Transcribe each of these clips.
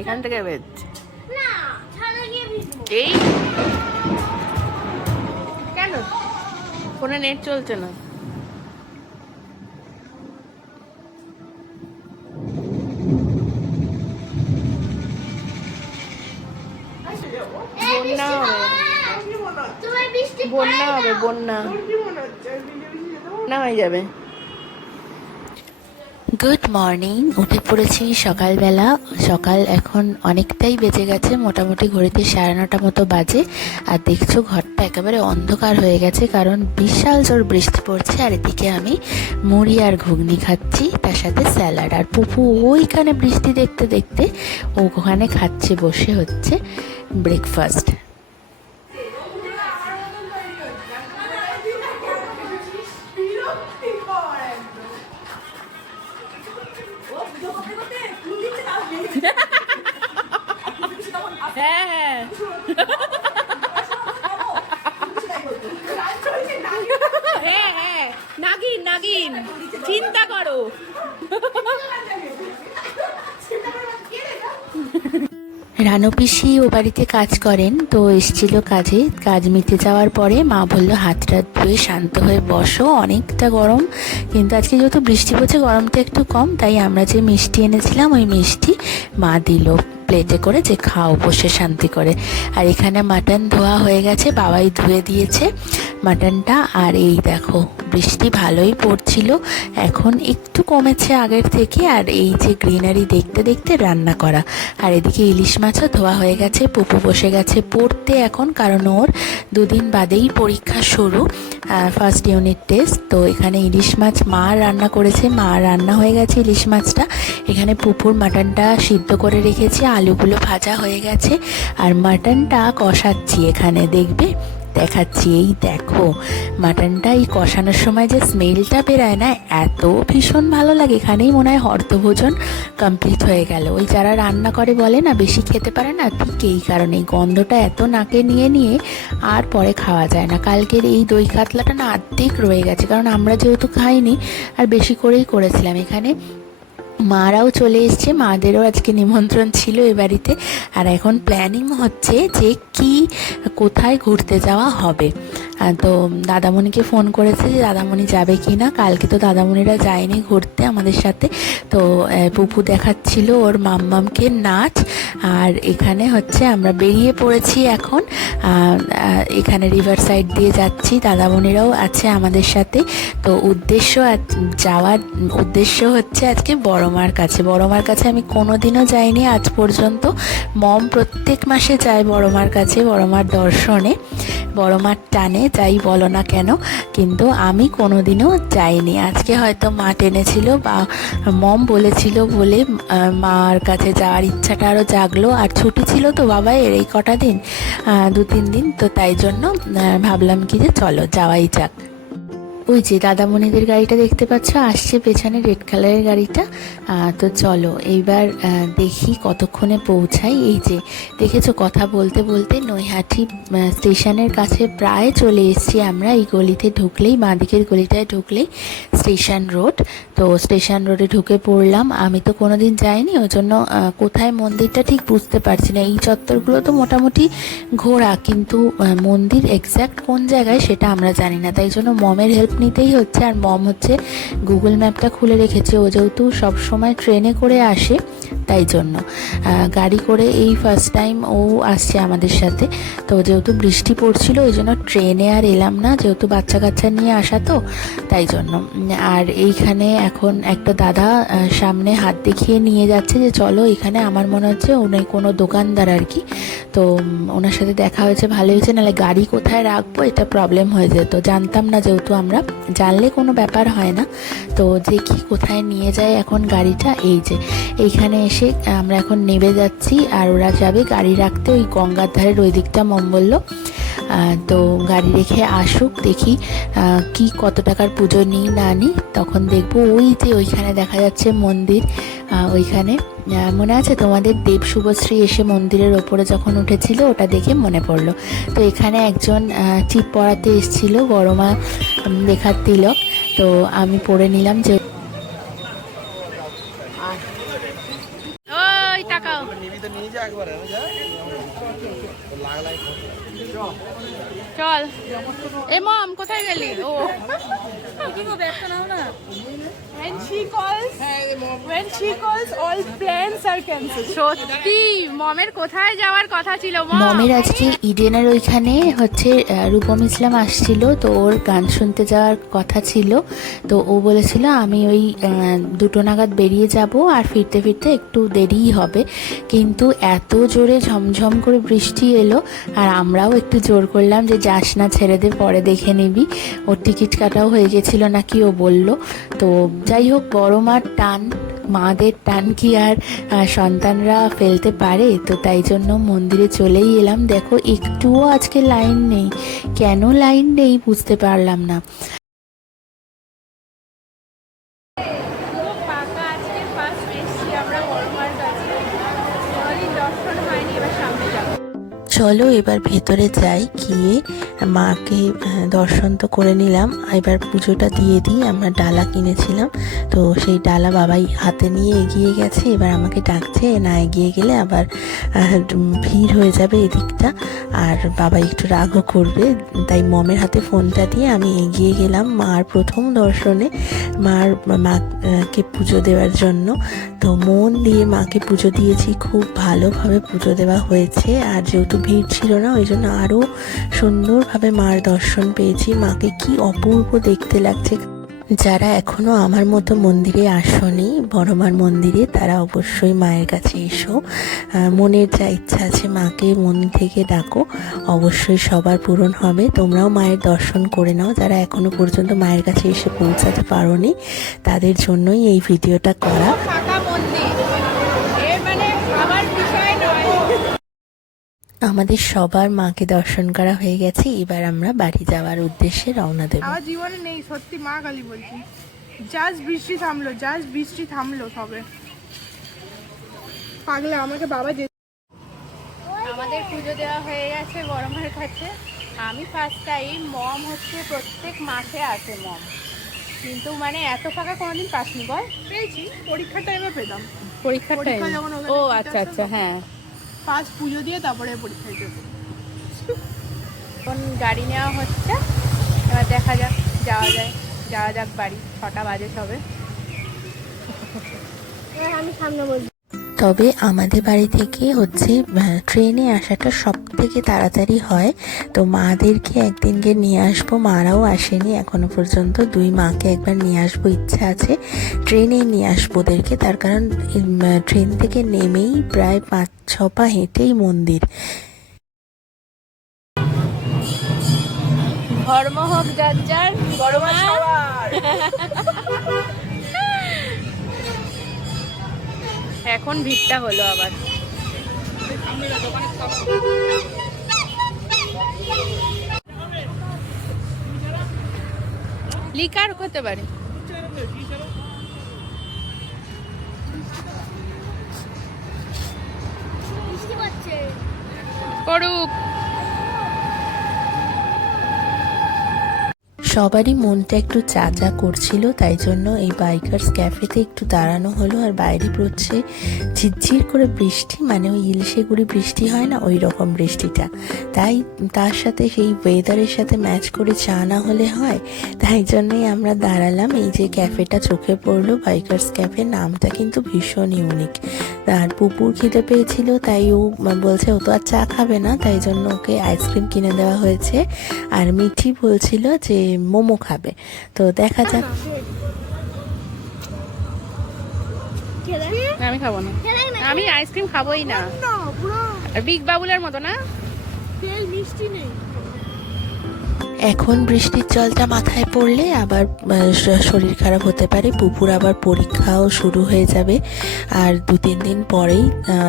এখান থেকে বেরোচ্ছে এই কেন ফোনে নেট চলছে না? বন্যা হবে, বন্যা হবে, বন্যা হয়ে যাবে। Good morning. উঠে পড়েছি সকালবেলা। সকাল এখন অনেকটাই বেজে গেছে, মোটামুটি ঘড়িতে 9:30 মতো বাজে। আর দেখছো ঘরটা একেবারে অন্ধকার হয়ে গেছে, কারণ বিশাল জোর বৃষ্টি পড়ছে। আর এদিকে আমি মুড়ি আর ঘুগনি খাচ্ছি, তার সাথে স্যালাড। আর পুপু ওইখানে বৃষ্টি দেখতে দেখতে ওখানে খাচ্ছে বসে, হচ্ছে ব্রেকফাস্ট। হ্যাঁ হ্যাঁ হ্যাঁ, নাগিন নাগিন, চিন্তা করো। রানু পিসি ও বাড়িতে কাজ করেন, তো এসেছিল কাজে। কাজ মিটে যাওয়ার পরে মা বলল হাত টাত ধুয়ে শান্ত হয়ে বসো, অনেকটা গরম। কিন্তু আজকে যেহেতু বৃষ্টি পড়ছে, গরমটা একটু কম, তাই আমরা যে মিষ্টি এনেছিলাম ওই মিষ্টি মা দিল প্লেটে করে, যে খাও বসে শান্তি করে। আর এখানে মাটন ধোয়া হয়ে গেছে, বাবাই ধুয়ে দিয়েছে মাটনটা। আর এই দেখো বৃষ্টি ভালোই পড়ছিল, এখন একটু কমেছে আগের থেকে। আর এই যে গ্রিনারি দেখতে দেখতে রান্না করা। আর এদিকে ইলিশ মাছও ধোয়া হয়ে গেছে, পুপু বসে গেছে পড়তে এখন, কারণ ওর 2 দিন বাদেই পরীক্ষা শুরু, ফার্স্ট ইউনিট টেস্ট। তো এখানে ইলিশ মাছ মা রান্না করেছে, মা রান্না হয়ে গেছে ইলিশ মাছটা। এখানে পুপুর মাটনটা সিদ্ধ করে রেখেছি, আলুগুলো ভাজা হয়ে গেছে। আর মাটনটা কষাচ্ছি, এখানে দেখবে দেখাচ্ছি। এই দেখো মাটনটা এই কষানোর সময় যে স্মেলটা বেরোয় না, এত ভীষণ ভালো লাগে। এখানেই মনে হয় অর্ধভোজন কমপ্লিট হয়ে গেল। ওই যারা রান্না করে বলে না বেশি খেতে পারে না, ঠিক এই কারণে গন্ধটা এত নাকে নিয়ে নিয়ে আর পরে খাওয়া যায় না। কালকের এই দই কাতলাটা না অর্ধেক রয়ে গেছে, কারণ আমরা যেহেতু খাইনি আর বেশি করেই করেছিলাম। এখানে মারাও চলে এসছে, মাদেরও আজকে নিমন্ত্রণ ছিল এ বাড়িতে। আর এখন প্ল্যানিং হচ্ছে যে কি কোথায় ঘুরতে যাওয়া হবে। তো দাদামণিকে ফোন করেছে যে দাদামণি যাবে কি না। কালকে তো দাদামণিরা যায়নি ঘুরতে আমাদের সাথে, তো পুপু দেখাচ্ছিল ওর মাম্মামকে নাচ। আর এখানে হচ্ছে আমরা বেরিয়ে পড়েছি এখন, এখানে রিভার সাইড দিয়ে যাচ্ছি, দাদামণিরাও আছে আমাদের সাথে। তো যাওয়ার উদ্দেশ্য হচ্ছে আজকে বড়মার কাছে। বড়মার কাছে আমি কোনোদিনও যাইনি আজ পর্যন্ত। মম প্রত্যেক মাসে যায় বড়মার কাছে, বড়মার দর্শনে, বড়মার টানে, যাই বলো না কেন, কিন্তু আমি কোনোদিনও যাইনি। আজকে হয়তো মা টেনেছিল বা মম বলেছিল বলে মার কাছে যাওয়ার ইচ্ছাটা আরও জাগলো। আর ছুটি ছিল তো বাবা এর এই কটা দিন, 2-3 দিন, তো তাই জন্য ভাবলাম কি যে চলো যাওয়াই যাক। ওই যে দাদামণিদের গাড়িটা দেখতে পাচ্ছ আসছে, পেছনে রেড কালারের গাড়িটা। তো চলো এইবার দেখি কতক্ষণে পৌঁছাই। এই যে দেখেছো কথা বলতে বলতে নৈহাটি স্টেশনের কাছে প্রায় চলে এসেছি আমরা। এই গলিতে ঢুকলেই, বাঁদিকের গলিটায় ঢুকলেই স্টেশন রোড। তো স্টেশন রোডে ঢুকে পড়লাম। আমি তো কোনোদিন যাইনি, ওই জন্য কোথায় মন্দিরটা ঠিক বুঝতে পারছি না। এই চত্বরগুলো তো মোটামুটি ঘোরা, কিন্তু মন্দির এক্স্যাক্ট কোন জায়গায় সেটা আমরা জানি না, তাই জন্য মমের হেল্প নিতেই হচ্ছে। আর মম হচ্ছে গুগল ম্যাপটা খুলে রেখেছে, ও যেহেতু সবসময় ট্রেনে করে আসে তাই জন্য। গাড়ি করে এই ফার্স্ট টাইম ও আসছে আমাদের সাথে। তো যেহেতু বৃষ্টি পড়ছিল ওই জন্য ট্রেনে আর এলাম না, যেহেতু বাচ্চা কাচ্চা নিয়ে আসা তো তাই জন্য। আর এইখানে এখন একটা দাদা সামনে হাত দেখিয়ে নিয়ে যাচ্ছে যে চলো এখানে, আমার মনে হচ্ছে উনি কোনো দোকানদার আর কি। তো ওনার সাথে দেখা হয়েছে, ভালো হয়েছে, নাহলে গাড়ি কোথায় রাখবো এটা প্রবলেম হয়ে যেত। জানতাম না, যেহেতু আমরা জানলে কোনো ব্যাপার হয় না। তো দেখি কোথায় নিয়ে যায় এখন গাড়িটা। এই যে এইখানে এসে আমরা এখন নেমে যাচ্ছি, আর ওরা যাবে গাড়ি রাখতে ওই গঙ্গার ধারের ওই দিকটা মম বললো। তো গাড়ি রেখে আসুক, দেখি কি কত টাকার পুজো নিই না নিই, তখন দেখবো। ওই যে ওইখানে দেখা যাচ্ছে মন্দির, ওইখানে মনে আছে তোমাদের দেব শুভশ্রী এসে মন্দিরের ওপরে যখন উঠেছিল, ওটা দেখে মনে পড়লো। তো এখানে একজন টিপ পরাতে এসেছিল, বড়মা লেখার তিলক, তো আমি পরে নিলাম। যে ওই তাকাও চল এ মম কোথায় গেলি? ও সত্যি মমের কোথায় যাওয়ার কথা ছিল? মমের আজকে ইডেনের ওইখানে হচ্ছে রূপম ইসলাম আসছিল, তো ওর গান শুনতে যাওয়ার কথা ছিল। তো ও বলেছিল আমি ওই 2টো নাগাদ বেরিয়ে যাব, আর ফিরতে ফিরতে একটু দেরিই হবে। কিন্তু এত জোরে ঝমঝম করে বৃষ্টি এলো, আর আমরাও একটু জোর করলাম যে যাস না, ছেড়ে দে, পরে দেখে নিবি। ওর টিকিট কাটাও হয়ে গেছিল নাকি ও বলল। তো যাই হোক, বড় মার টান, মাদের টান কি আর সন্তানরা ফেলতে পারে? তো তাই জন্য মন্দিরে চলেই এলাম। দেখো একটুও আজকে লাইন নেই, কেন লাইন নেই বুঝতে পারলাম না। চলো এবার ভেতরে যাই, গিয়ে মাকে দর্শন তো করে নিলাম, এবার পুজোটা দিয়ে দিই। আমরা ডালা কিনেছিলাম, তো সেই ডালা বাবাই হাতে নিয়ে এগিয়ে গেছে। এবার আমাকে ডাকছে, না এগিয়ে গেলে আবার ভিড় হয়ে যাবে এদিকটা, আর বাবা একটু রাগও করবে। তাই মমের হাতে ফোনটা দিয়ে আমি এগিয়ে গেলাম মার প্রথম দর্শনে, মাকে পুজো দেওয়ার জন্য। তো মন দিয়ে মাকে পুজো দিয়েছি, খুব ভালোভাবে পুজো দেওয়া হয়েছে। আর যেহেতু ভিড় ছিল না, ওই জন্য আরও সুন্দরভাবে মার দর্শন পেয়েছি। মাকে কি অপূর্ব দেখতে লাগছে। যারা এখনও আমার মতো মন্দিরে আসনি, বড় মার মন্দিরে, তারা অবশ্যই মায়ের কাছে এসো। মনের যা ইচ্ছা আছে মাকে মন থেকে ডাকো, অবশ্যই সবার পূরণ হবে। তোমরাও মায়ের দর্শন করে নাও, যারা এখনো পর্যন্ত মায়ের কাছে এসে পৌঁছাতে পারোনি, তাদের জন্যই এই ভিডিওটা করা। আমাদের সবার মাকে দর্শন করা হয়ে গেছে, এবার আমরা বাড়ি যাওয়ার উদ্দেশ্যে রওনা দেব। আমার জীবনে নেই, সত্যি মা কালী বলছি। জাস্ট বৃষ্টি থামলো, জাস্ট বৃষ্টি থামলো সবে। পাগলা আমাকে বাবা যে আমাদের পুজো দেওয়া হয়ে গেছে বড় মায়ের কাছে। আমি ফার্স্ট টাইম, মম হচ্ছে প্রত্যেক মাসে আসে মম, কিন্তু মানে এত ফাঁকা কোনোদিন পাসনি। বল পেয়েছি, পরীক্ষার টাইমে পেলাম। পরীক্ষার টাইম? ও আচ্ছা আচ্ছা, হ্যাঁ। ফার্স্ট পুজো দিয়ে তারপরে পরীক্ষায় যাবো। এখন গাড়ি নেওয়া হচ্ছে, এবার দেখা যাক যাওয়া যাক বাড়ি। 6টা বাজে সবে। আমি সামনে বলছি। তবে আমাদের বাড়ি থেকে হচ্ছে ট্রেনে আসাটা সব থেকে তাড়াতাড়ি হয়। তো মাদেরকে একদিনকে নিয়ে আসবো, মারাও আসেনি এখনো পর্যন্ত। 2 মাকে একবার নিয়ে আসবো, ইচ্ছা আছে ট্রেনেই নিয়ে আসবো ওদেরকে। তার কারণ ট্রেন থেকে নেমেই প্রায় 5-6 পা হেঁটেই মন্দির। ধর্ম হোক যার যার, বড় মা এখন ভিড়টা হলো আবার। লিকার হতে পারে। করুক। সবারই মনটা একটু চা করছিল, তাই জন্য এই বাইকার্স ক্যাফেতে একটু দাঁড়ানো হলো। আর বাইরে পড়ছে ঝিরঝির করে বৃষ্টি, মানে ওই ইলশে গুঁড়ি বৃষ্টি হয় না, ওই রকম বৃষ্টিটা। তাই তার সাথে সেই ওয়েদারের সাথে ম্যাচ করে চা না হলে হয়, তাই জন্যই আমরা দাঁড়ালাম। এই যে ক্যাফেটা চোখে পড়লো, বাইকার্স ক্যাফে, নামটা কিন্তু ভীষণ ইউনিক। আর পুপুর খিদে পেয়েছিল, তাই ও বলছে ও তো আর চা খাবে না, তাই জন্য ওকে আইসক্রিম কিনে দেওয়া হয়েছে। আর মিঠি বলছিল যে মোমো খাবে, তো দেখা যাক। আমি খাবো না, আমি আইসক্রিম খাবোই না। বিগ বাবুলের মতো না, মিষ্টি নেই। এখন বৃষ্টির জলটা মাথায় পড়লে আবার শরীর খারাপ হতে পারে। পুপুর আবার পরীক্ষাও শুরু হয়ে যাবে আর 2-3 দিন পরেই।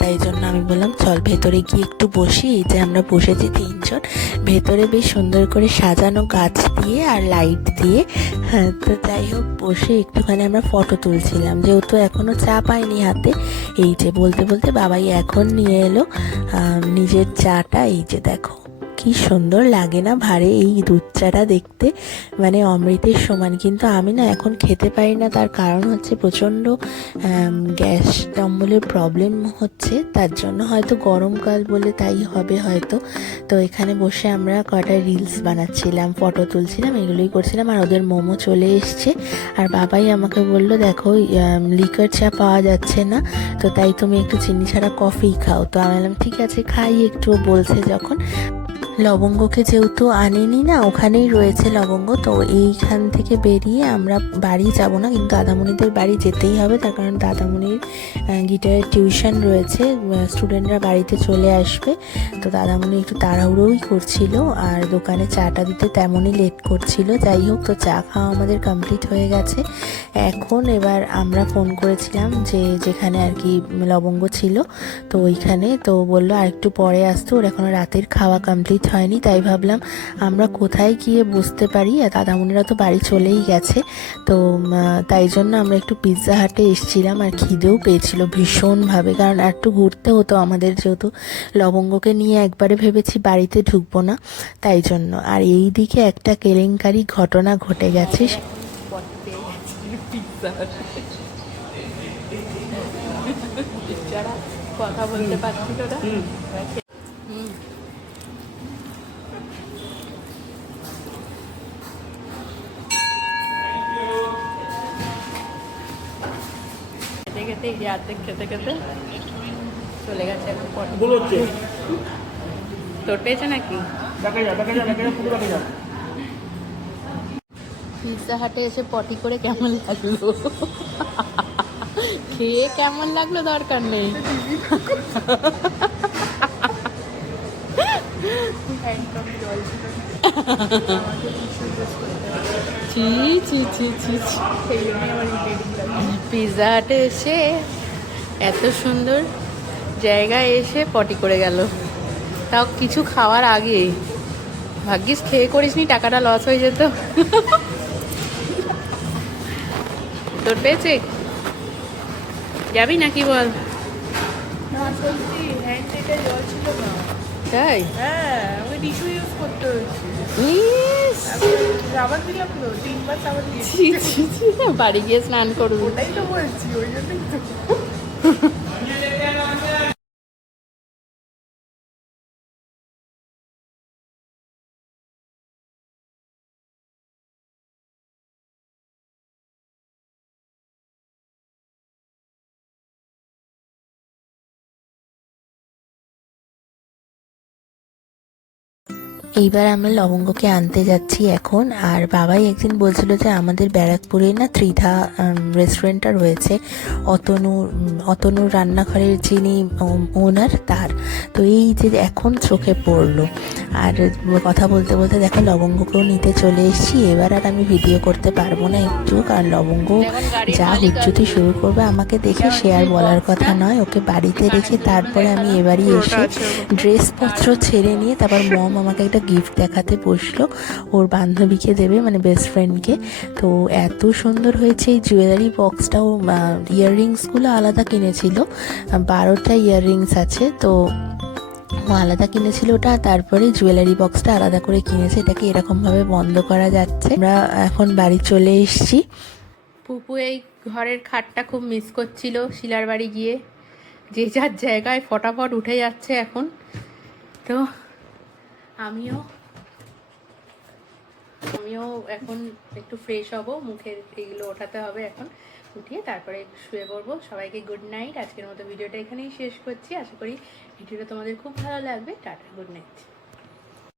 তাই জন্য আমি বললাম চল ভেতরে গিয়ে একটু বসি। এই যে আমরা বসেছি 3 জন, ভেতরে বেশ সুন্দর করে সাজানো গাছ দিয়ে আর লাইট দিয়ে। হ্যাঁ, তো যাই হোক, বসে একটুখানি আমরা ফটো তুলছিলাম, যেহেতু এখনও চা পাইনি হাতে। এই যে বলতে বলতে বাবাই এখন নিয়ে এলো নিজের চাটা। এই যে দেখো, কি সুন্দর লাগে না ভারে এই দুধ চাটা দেখতে, মানে অমৃতের সমান। কিন্তু আমি না এখন খেতে পারি না, তার কারণ হচ্ছে প্রচণ্ড গ্যাস অম্বলের প্রবলেম হচ্ছে, তার জন্য হয়তো গরমকাল বলে তাই হবে হয়তো। তো এখানে বসে আমরা কটা রিলস বানাচ্ছিলাম, ফটো তুলছিলাম, এগুলোই করছিলাম। আর ওদের মোমো চলে এসছে, আর বাবাই আমাকে বললো দেখো লিকার চা পাওয়া যাচ্ছে না, তো তাই তুমি একটু চিনি ছাড়া কফি খাও। তো আমি বললাম ঠিক আছে খাই একটু, বলছে যখন। লবঙ্গকে যেহেতু আনিনি না, ওখানেই রয়েছে লবঙ্গ, তো এইখান থেকে বেরিয়ে আমরা বাড়ি যাব না, কিন্তু দাদামণিদের বাড়ি যেতেই হবে, তার কারণ দাদামণির গিটারের টিউশন রয়েছে, স্টুডেন্টরা বাড়িতে চলে আসবে। তো দাদামণি একটু তাড়াহুড়োই করছিল, আর দোকানে চাটা দিতে তেমনই লেট করছিল। যাই হোক, তো চা খাওয়া আমাদের কমপ্লিট হয়ে গেছে। এখন এবার আমরা ফোন করেছিলাম যে যেখানে আর কি লবঙ্গ ছিল, তো ওইখানে, তো বললো আর একটু পরে আসতো, ওর এখনও রাতের খাওয়া কমপ্লিট হয়নি। তাই ভাবলাম আমরা কোথায় গিয়ে বসতে পারি, আর দাদামণিরা তো বাড়ি চলেই গেছে। তো তাই জন্য আমরা একটু পিৎজা হাটে এসেছিলাম, আর খিদেও পেয়েছিল ভীষণভাবে, কারণ একটু ঘুরতে হতো আমাদের, যেহেতু লবঙ্গকে নিয়ে একবারে ভেবেছি বাড়িতে ঢুকবো না, তাই জন্য। আর এই দিকে একটা কেলেঙ্কারি ঘটনা ঘটে গেছে। কথা বলতে পারছিল না। খেতে খেতে এই যে অর্ধেক খেতে খেতে চলে গেছে এখন পটি। তোর পেয়েছে নাকি? পিৎজা হাটে এসে পটি করে কেমন লাগলো? খেয়ে কেমন লাগলো দরকার নেই। পিৎজা হাটে এসে এত সুন্দর জায়গায় এসে পটি করে গেল, তাও কিছু খাওয়ার আগে। ভাগ্যিস খেয়ে করিসনি, টাকাটা লস হয়ে যেত। তোর পেয়েছে? যাবি নাকি বল? তাই? হ্যাঁ, আমি টিস্যু ইউজ করতে হয়েছে। সাবান দিলাম তো, 3 বার সাবান দিয়েছি। বাড়ি গিয়ে স্নান করবো। ওটাই তো বলছি, ওই জন্যই তো। এইবার আমরা লবঙ্গকে আনতে যাচ্ছি এখন। আর বাবাই একদিন বলছিল যে আমাদের ব্যারাকপুরে না ত্রিধা রেস্টুরেন্টটা রয়েছে, অতনুর রান্নাঘরের যিনি ওনার, তার। তো এই যে এখন চোখে পড়লো, আর কথা বলতে বলতে দেখো লবঙ্গকেও নিতে চলে এসেছি। এবার আর আমি ভিডিও করতে পারবো না একটু, কারণ লবঙ্গ যা হুজ্জুতি শুরু করবে আমাকে দেখে, সে আর বলার কথা নয়। ওকে বাড়িতে রেখে তারপরে আমি এবারই এসে ড্রেসপত্র ছেড়ে নিয়ে তারপর মম আমাকে একটা গিফট দেখাতে বসলো, ওর বান্ধবীকে দেবে, মানে বেস্ট ফ্রেন্ডকে। তো এত সুন্দর হয়েছে এই জুয়েলারি বক্সটাও, ইয়াররিংসগুলো আলাদা কিনেছিল, 12টা ইয়াররিংস আছে, তো আলাদা কিনেছিল ওটা, তারপরে জুয়েলারি বক্সটা আলাদা করে কিনেছে। এটাকে এরকমভাবে বন্ধ করা যাচ্ছে। আমরা এখন বাড়ি চলে এসেছি। পুপু এই ঘরের খাটটা খুব মিস করছিল শিলার বাড়ি গিয়ে, যে যার জায়গায় ফটাফট উঠে যাচ্ছে এখন। তো আমিও এখন একটু ফ্রেশ হব, মুখের এগুলো ওঠাতে হবে এখন, উঠিয়ে তারপরে শুয়ে পড়বো। সবাইকে গুড নাইট। আজকের মতো ভিডিওটা এখানেই শেষ করছি। আশা করি ভিডিওটা তোমাদের খুব ভালো লাগবে। Tata, good night.